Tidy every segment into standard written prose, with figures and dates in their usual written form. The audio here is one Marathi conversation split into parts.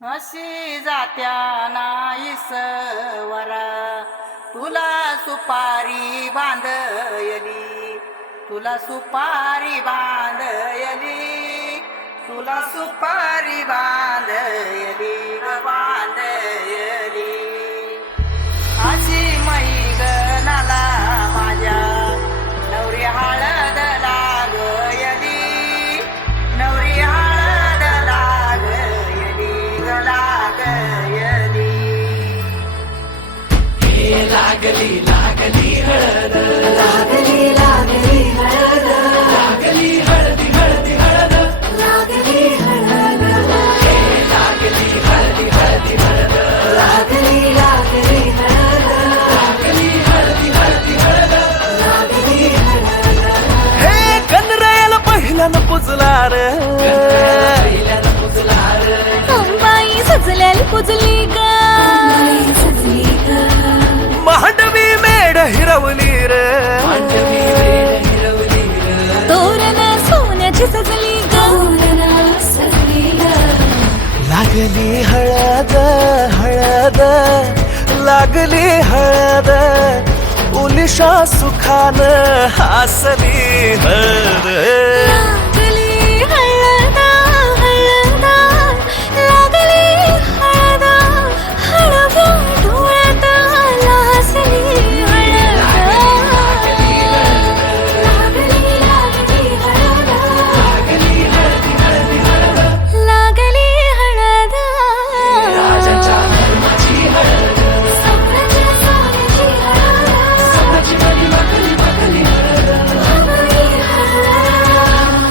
अशी जात्या नाईसवरा तुला सुपारी बांधयली, तुला सुपारी बांधयली, तुला सुपारी बांधयली ग बांधयली. अशी मैगनाला माझ्या नवरी हळद लागयली, नवरी हळद लागयली ग लागयली. हे लागली लागली हळद, लागली लागली हळद, लागली हळदी हळदी हळद, लागली हळद, हे लागली हळदी हळदी हळद, लागली लागली हळद, लागली हळदी हळदी हळद. लागली हळद. हे कनरायाला पहिल्यानं पुजला रे, पहिल्यानं पुजला रे, अंबाई सजल्याल पुजली ग, बाई सजली ग, मांडवी मेढ हिरवली रे, मांडवी वेल हिरवली रे, तोरण सोन्याची सजली ग, तोरणा सजली ग. लागली हळद हळद, लागली हळद, उलिशा सुखान हासली हळद. लागली हळद हळद, लागली हळद, हळव्या डोळ्यात लाजली हळद. लागली लागली हळद, लागली हळदी हळदी हळद, लागली हळद. राजाच्या धर्माची हळद, सोन्याच्या सोन्याची हळद, सोन्याची मली मखली मखली हळद. लागली हळद.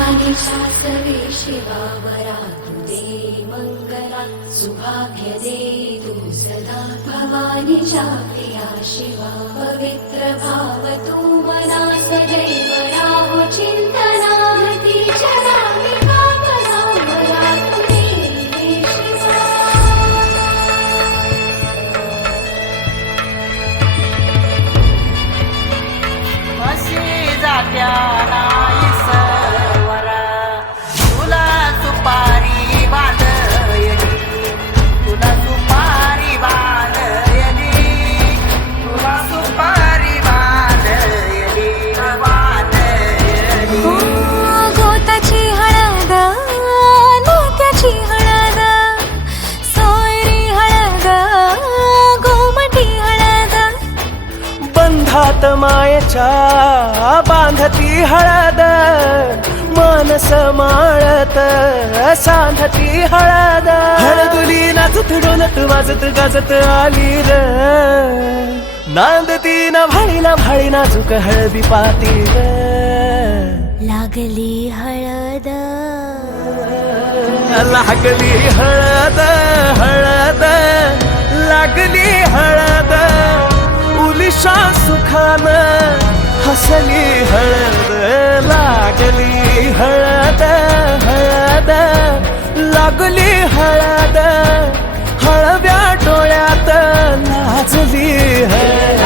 आणि शास्त्रवे शिवावरा तू दे मंगला, सुभाग्य दे तू सदा. भवानीच्या प्रिया शिवा पवित्र भाव तू मना, सदैव राहो चिंतना. तीच्या नामी कामना मला तू दे शिवा. अशी जात्या नाईसवरा तुला सुपारी बांधयली, तुला सुपारी बांधयली, तुला सुपारी बांधयली ग बांधयली. गोताची हळद, मोत्याची हळद, सोयरी हळद, गोमटी हळद, बंधात मायेच्या बांधती हळद, मानस माळत सांधती हळद. हळदुली नाचत डोलत वाजत गाजत आली र, नांदती ना भाळी नाजूक हळदी पाती ग. लागली हळद. लागली हळद हळद, लागली हळद, उलिशा सुखान हसली हळद. लागली हळद हळद, लागली हळद, हळव्या डोळ्यात लाजली हळद.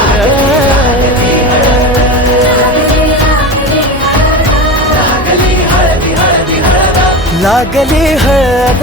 लागली हळदी हळदी हळद, लागली हळद